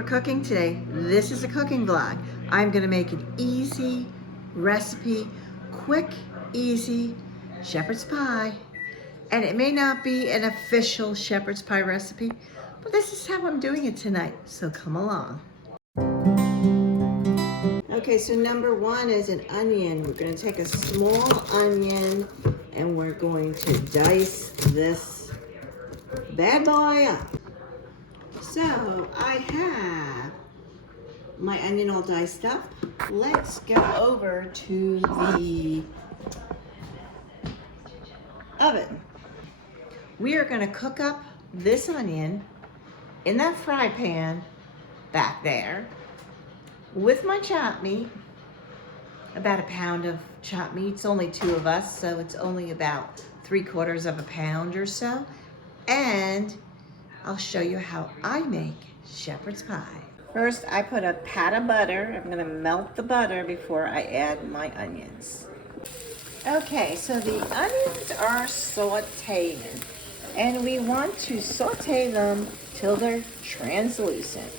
we're cooking today. This is a cooking vlog. I'm gonna make an easy recipe, quick, easy shepherd's pie. And it may not be an official shepherd's pie recipe, but this is how I'm doing it tonight, so come along. Okay, so number one is an onion. We're gonna take a small onion and we're going to dice this bad boy up. So I have my onion all diced up. Let's go over to the oven. We are gonna cook up this onion in that fry pan back there with my chopped meat, about a pound of chopped meat. It's only 2 of us, so it's only about 3/4 of a pound or so. And I'll show you how I make shepherd's pie. First, I put a pat of butter. I'm gonna melt the butter before I add my onions. Okay, so the onions are sauteing, and we want to saute them till they're translucent.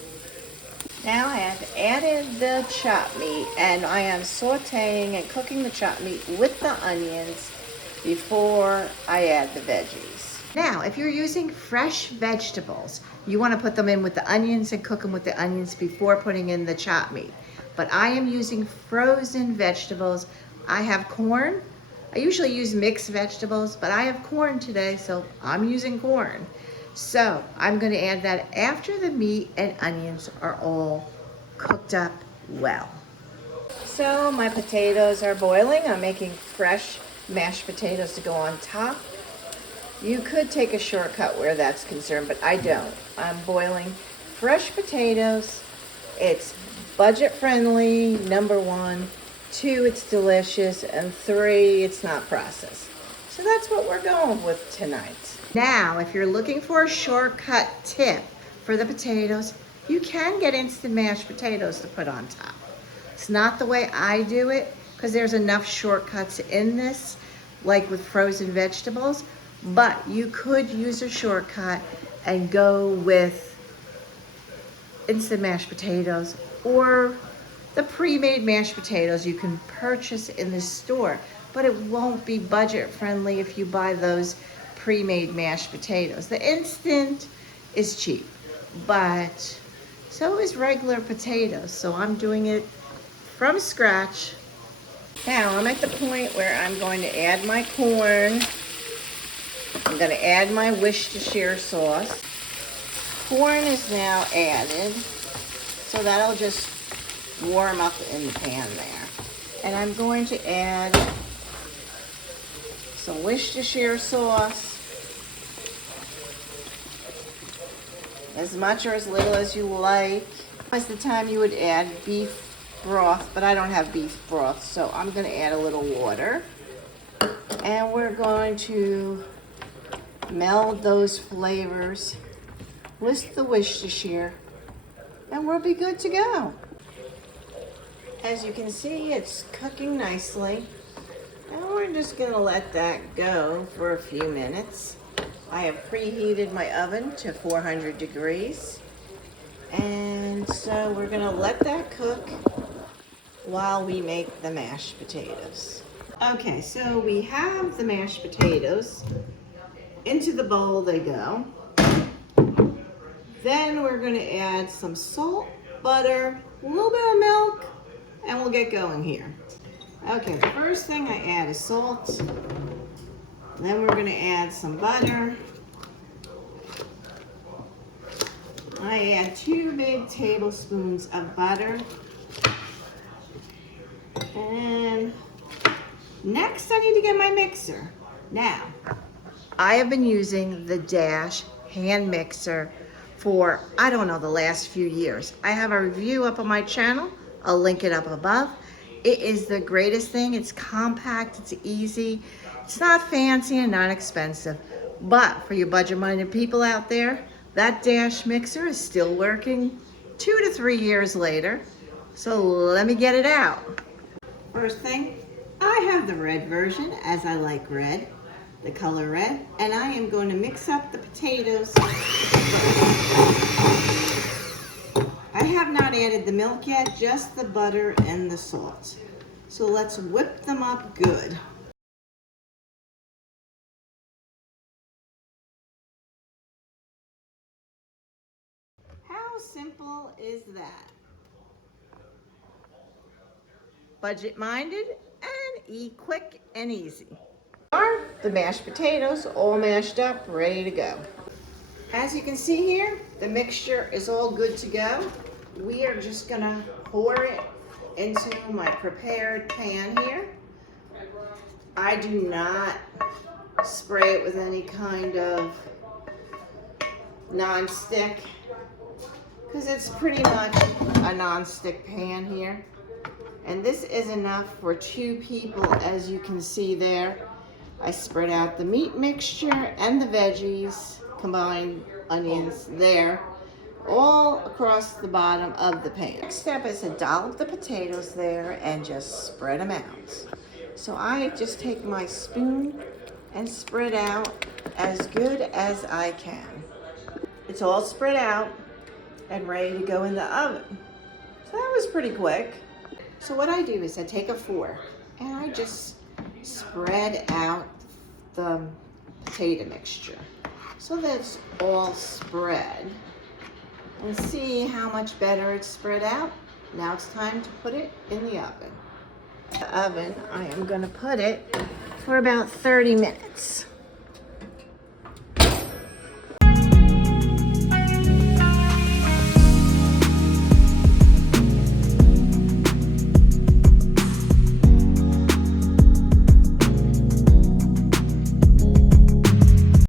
Now I have added the chopped meat, and I am sauteing and cooking the chopped meat with the onions before I add the veggies. Now, if you're using fresh vegetables, you want to put them in with the onions and cook them with the onions before putting in the chopped meat. But I am using frozen vegetables. I have corn. I usually use mixed vegetables, but I have corn today, so I'm using corn. So I'm going to add that after the meat and onions are all cooked up well. So my potatoes are boiling. I'm making fresh mashed potatoes to go on top. You could take a shortcut where that's concerned, but I don't. I'm boiling fresh potatoes. It's budget friendly, number 1. 2, it's delicious. And 3, it's not processed. So that's what we're going with tonight. Now, if you're looking for a shortcut tip for the potatoes, you can get instant mashed potatoes to put on top. It's not the way I do it, because there's enough shortcuts in this, like with frozen vegetables. But you could use a shortcut and go with instant mashed potatoes or the pre-made mashed potatoes you can purchase in the store. But it won't be budget friendly if you buy those pre-made mashed potatoes. The instant is cheap, but so is regular potatoes. So I'm doing it from scratch. Now I'm at the point where I'm going to add my corn. I'm going to add my Worcestershire sauce. Corn is now added, so that'll just warm up in the pan there. And I'm going to add some Worcestershire sauce, as much or as little as you like. It's the time you would add beef broth, but I don't have beef broth, so I'm going to add a little water. And we're going to meld those flavors with the Worcestershire, and we'll be good to go. As you can see, it's cooking nicely, and we're just gonna let that go for a few minutes. I have preheated my oven to 400 degrees, and so we're gonna let that cook while we make the mashed potatoes. Okay, so we have the mashed potatoes. Into the bowl they go. Then we're going to add some salt, butter, a little bit of milk, and we'll get going here. Okay, the first thing I add is salt. Then we're going to add some butter. I add 2 big tablespoons of butter. And next I need to get my mixer. Now, I have been using the Dash hand mixer for, I don't know, the last few years. I have a review up on my channel. I'll link it up above. It is the greatest thing. It's compact, it's easy. It's not fancy and not expensive. But for you budget-minded people out there, that Dash mixer is still working 2 to 3 years later. So let me get it out. First thing, I have the red version, as I like red. The color red, and I am going to mix up the potatoes. I I have not added the milk yet, just the butter and the salt. So let's whip them up good. How simple is that? Budget-minded and eat quick and easy. Are the mashed potatoes all mashed up, ready to go. As you can see here, the mixture is all good to go. We are just gonna pour it into my prepared pan here. I do not spray it with any kind of non-stick because it's pretty much a non-stick pan here. And this is enough for 2 people, as you can see there. I spread out the meat mixture and the veggies, combined onions there, all across the bottom of the pan. Next step is to dollop the potatoes there and just spread them out. So I just take my spoon and spread out as good as I can. It's all spread out and ready to go in the oven. So that was pretty quick. So what I do is I take a fork and I just spread out the potato mixture so that it's all spread. And see how much better it's spread out? Now it's time to put it in the oven. The oven, I am going to put it for about 30 minutes.